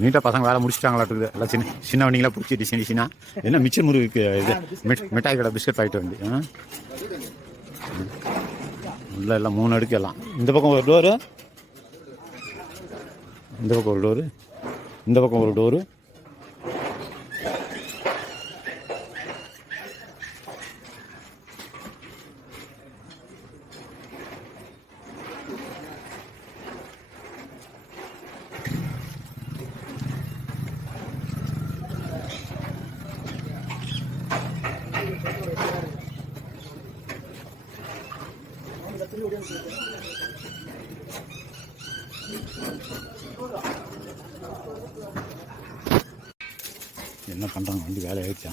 நீட்டாக பசங்க வேலை முடிச்சிட்டாங்களாட்டுருக்குது எல்லாம் சின்ன சின்ன வண்டிங்களா பிடிச்சி டிசைன் டிசைனா என்ன மிச்சர் முருகுக்கு இது மிட்- மிட்டாய் கடை பிஸ்கட் பாக்கெட் வண்டி. உள்ள எல்லாம் மூணு அடுக்கு எல்லாம். இந்த பக்கம் ஒரு டோரு. இந்த பக்கம் ஒரு டோரு. இந்த பக்கம் ஒரு டோரு. என்ன பண்ணுறாங்க வண்டி வேலை ஆயிடுச்சா?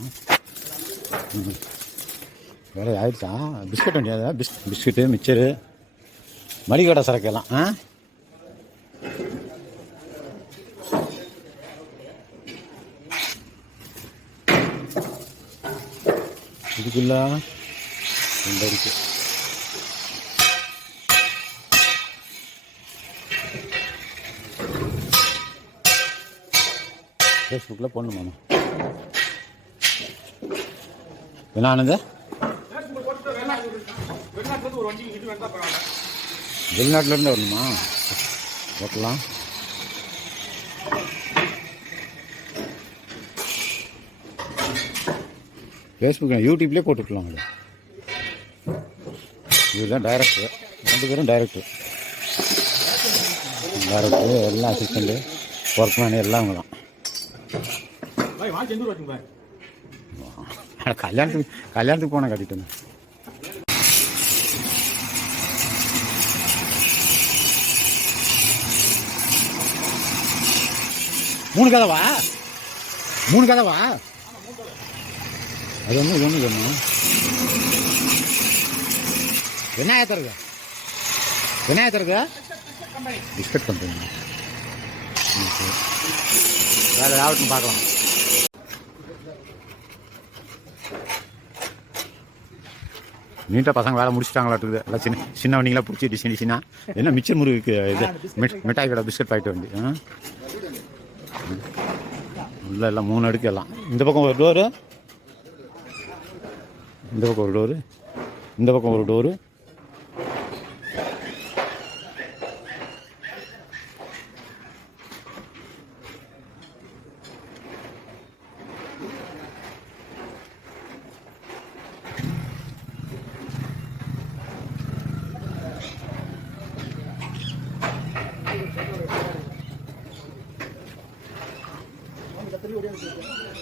ம். வேலை ஆயிடுச்சா? பிஸ்கட் வண்டி பிஸ் பிஸ்கட்டு மிச்சரு மளிகை சரக்கெல்லாம் ஆ? இதுக்குள்ள? ரெண்டு அடிக்கு. ஃபேஸ்புக்கில் பொண்ணு மாமா. என்ன ஆனந்த? வெளிநாட்டிலேருந்து வரணுமா? ஓட்டலாம் ஃபேஸ்புக் யூடியூப்லேயே போட்டுக்கலாம் அது இதுதான் டைரக்டர் ரெண்டு பேரும் டைரக்டர் டைரக்டர் எல்லாம் அசிஸ்டண்ட்டு ஒர்க்மேன் எல்லாம் அவங்க தான் கல்யாணத்துக்கு கல்யாணத்துக்கு போன கட்டிட்டு மூணு கதவா? மூணு கதவா? அது ஒன்று இது ஒன்று ஒன்று என்ன ஏத்தருங்க என்ன ஏத்தருங்க பிஸ்கட் கம்பெனி வேறு யாவட்டும் பார்க்கலாம். நீட்டாக பசங்க வேலை முடிச்சிட்டாங்களாட்டுருக்குது எல்லாம் சின்ன சின்ன வண்டிங்களாம் பிடிச்சி டிசைன் டிசைனா. என்ன மிச்சர் முருகுக்கு இது மிட்டாய் கடை பிஸ்கட் பாக்கெட் வண்டி. உள்ள எல்லாம் மூணு அடுக்கு எல்லாம். இந்த பக்கம் ஒரு டோரு. இந்த பக்கம் ஒரு டோரு. இந்த பக்கம் ஒரு டோரு. 六点오 리,